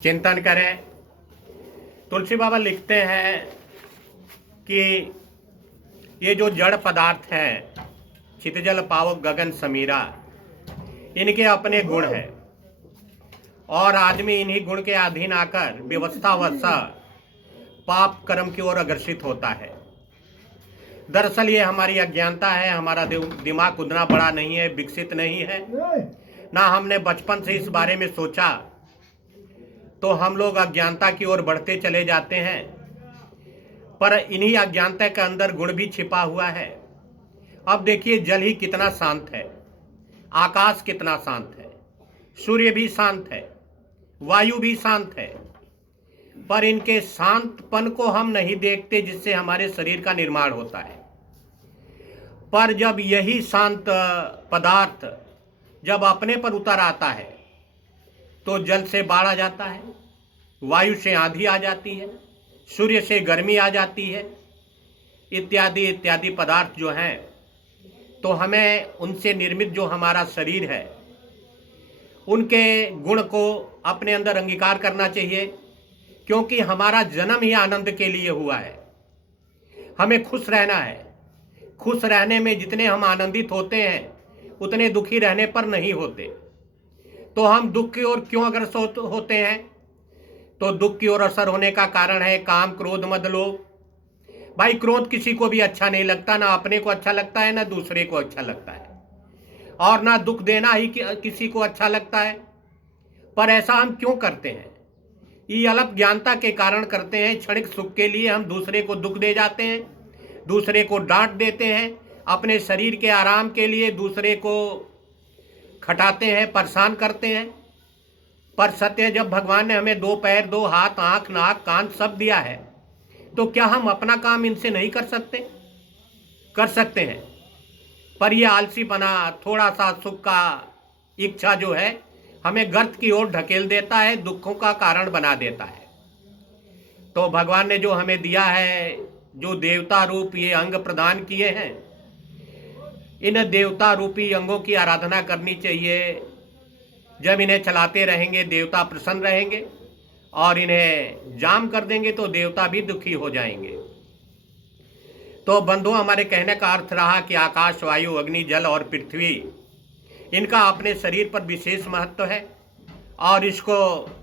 चिंतन करें। तुलसी बाबा लिखते हैं कि ये जो जड़ पदार्थ हैं, चितजल पावक गगन समीरा, इनके अपने गुण हैं और आदमी इन्हीं गुण के अधीन आकर व्यवस्थावश पाप कर्म की ओर अग्रसित होता है। दरअसल ये हमारी अज्ञानता है। हमारा दिमाग उतना बड़ा नहीं है, विकसित नहीं है, ना हमने बचपन से इस बारे में सोचा, तो हम लोग अज्ञानता की ओर बढ़ते चले जाते हैं। पर इन्हीं अज्ञानता के अंदर गुण भी छिपा हुआ है। अब देखिए, जल ही कितना शांत है, आकाश कितना शांत है, सूर्य भी शांत है, वायु भी शांत है, पर इनके शांतपन को हम नहीं देखते जिससे हमारे शरीर का निर्माण होता है। पर जब यही शांत पदार्थ जब अपने पर उतर आता है तो जल से बाढ़ आ जाता है, वायु से आंधी आ जाती है, सूर्य से गर्मी आ जाती है, इत्यादि इत्यादि पदार्थ जो हैं। तो हमें उनसे निर्मित जो हमारा शरीर है, उनके गुण को अपने अंदर अंगीकार करना चाहिए, क्योंकि हमारा जन्म ही आनंद के लिए हुआ है। हमें खुश रहना है। खुश रहने में जितने हम आनंदित होते हैं उतने दुखी रहने पर नहीं होते। तो हम दुख की ओर क्यों अग्रसर होते हैं? तो दुख की ओर असर होने का कारण है काम, क्रोध, मद, लोभ। भाई, क्रोध किसी को भी अच्छा नहीं लगता, ना अपने को अच्छा लगता है, ना दूसरे को अच्छा लगता है, और ना दुख देना ही किसी को अच्छा लगता है। पर ऐसा हम क्यों करते हैं? ये अल्प ज्ञानता के कारण करते हैं। क्षणिक सुख के लिए हम दूसरे को दुख दे जाते हैं, दूसरे को डांट देते हैं, अपने शरीर के आराम के लिए दूसरे को खटाते हैं, परेशान करते हैं। पर सत्य, जब भगवान ने हमें दो पैर, दो हाथ, आंख, नाक, कान सब दिया है, तो क्या हम अपना काम इनसे नहीं कर सकते? कर सकते हैं। पर यह आलसीपना, थोड़ा सा सुख का इच्छा जो है, हमें गर्त की ओर ढकेल देता है, दुखों का कारण बना देता है। तो भगवान ने जो हमें दिया है, जो देवता रूप ये अंग प्रदान किए हैं, इन देवता रूपी अंगों की आराधना करनी चाहिए। जब इन्हें चलाते रहेंगे देवता प्रसन्न रहेंगे, और इन्हें जाम कर देंगे तो देवता भी दुखी हो जाएंगे। तो बंधु, हमारे कहने का अर्थ रहा कि आकाश, वायु, अग्नि, जल और पृथ्वी, इनका अपने शरीर पर विशेष महत्व है और इसको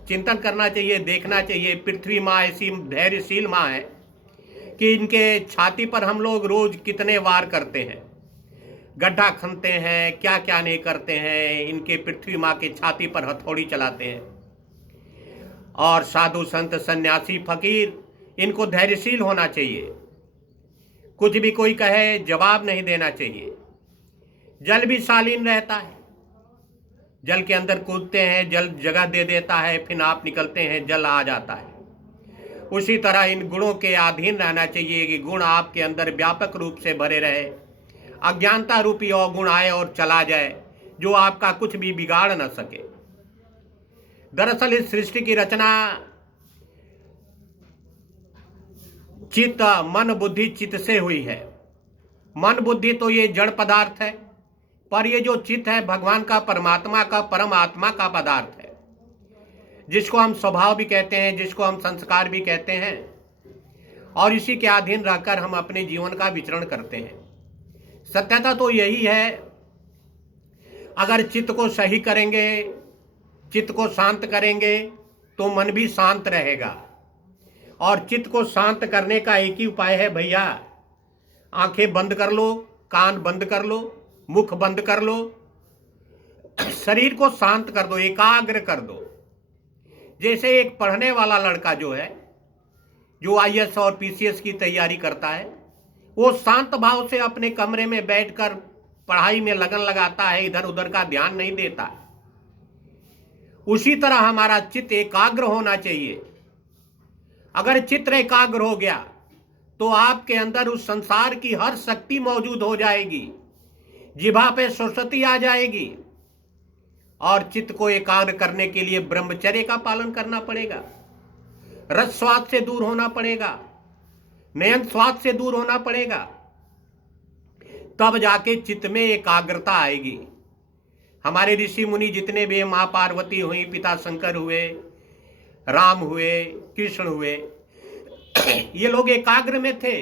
चिंतन करना चाहिए, देखना चाहिए। पृथ्वी माँ ऐसी धैर्यशील माँ है कि इनके छाती पर हम लोग रोज कितने वार करते हैं, गड्ढा खनते हैं, क्या क्या नहीं करते हैं। इनके पृथ्वी माँ के छाती पर हथौड़ी चलाते हैं। और साधु संत सन्यासी फकीर, इनको धैर्यशील होना चाहिए। कुछ भी कोई कहे जवाब नहीं देना चाहिए। जल भी शालीन रहता है। जल के अंदर कूदते हैं, जल जगह दे देता है, फिर आप निकलते हैं, जल आ जाता है। उसी तरह इन गुणों के अधीन रहना चाहिए कि गुण आपके अंदर व्यापक रूप से भरे रहे। अज्ञानता रूपी अवगुण आए और चला जाए, जो आपका कुछ भी बिगाड़ न सके। दरअसल इस सृष्टि की रचना चित्त, मन, बुद्धि, चित्त से हुई है। मन, बुद्धि तो ये जड़ पदार्थ है, पर ये जो चित्त है भगवान का, परमात्मा का, परम आत्मा का पदार्थ है, जिसको हम स्वभाव भी कहते हैं, जिसको हम संस्कार भी कहते हैं। और इसी के अधीन रहकर हम अपने जीवन का विचरण करते हैं। सत्यता तो यही है, अगर चित्त को सही करेंगे, चित्त को शांत करेंगे, तो मन भी शांत रहेगा। और चित्त को शांत करने का एक ही उपाय है भैया, आंखें बंद कर लो, कान बंद कर लो, मुख बंद कर लो, शरीर को शांत कर दो, एकाग्र कर दो। जैसे एक पढ़ने वाला लड़का जो है, जो आईएएस और पीसीएस की तैयारी करता है, वो शांत भाव से अपने कमरे में बैठकर पढ़ाई में लगन लगाता है, इधर उधर का ध्यान नहीं देता है। उसी तरह हमारा चित्त एकाग्र होना चाहिए। अगर चित्त एकाग्र हो गया तो आपके अंदर उस संसार की हर शक्ति मौजूद हो जाएगी, जिह्वा पे सरस्वती आ जाएगी। और चित्त को एकाग्र करने के लिए ब्रह्मचर्य का पालन करना पड़ेगा, रस स्वाद से दूर होना पड़ेगा, नयन स्वाद से दूर होना पड़ेगा, तब जाके चित्त में एकाग्रता आएगी। हमारे ऋषि मुनि जितने भी, माँ पार्वती हुई, पिता शंकर हुए, राम हुए, कृष्ण हुए, ये लोग एकाग्र में थे।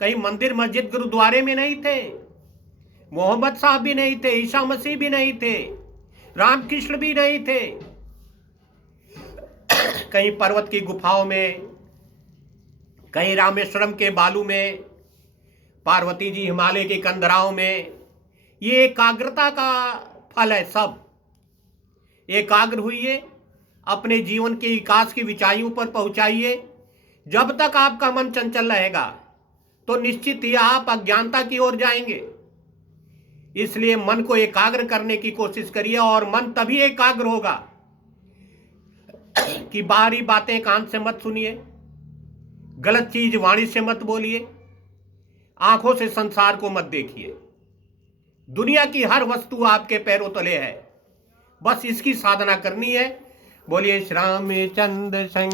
कहीं मंदिर मस्जिद गुरुद्वारे में नहीं थे। मोहम्मद साहब भी नहीं थे, ईसा मसीह भी नहीं थे, रामकृष्ण भी नहीं थे। कहीं पर्वत की गुफाओं में, कहीं रामेश्वरम के बालू में, पार्वती जी हिमालय के कंदराओं में। ये एकाग्रता का फल है। सब एकाग्र हुइए, अपने जीवन के विकास की ऊंचाइयों पर पहुंचाइए। जब तक आपका मन चंचल रहेगा तो निश्चित ही आप अज्ञानता की ओर जाएंगे। इसलिए मन को एकाग्र करने की कोशिश करिए, और मन तभी एकाग्र होगा कि बाहरी बातें कान से मत सुनिए, गलत चीज वाणी से मत बोलिए, आंखों से संसार को मत देखिए। दुनिया की हर वस्तु आपके पैरों तले है, बस इसकी साधना करनी है। बोलिए श्री रामचंद्र संग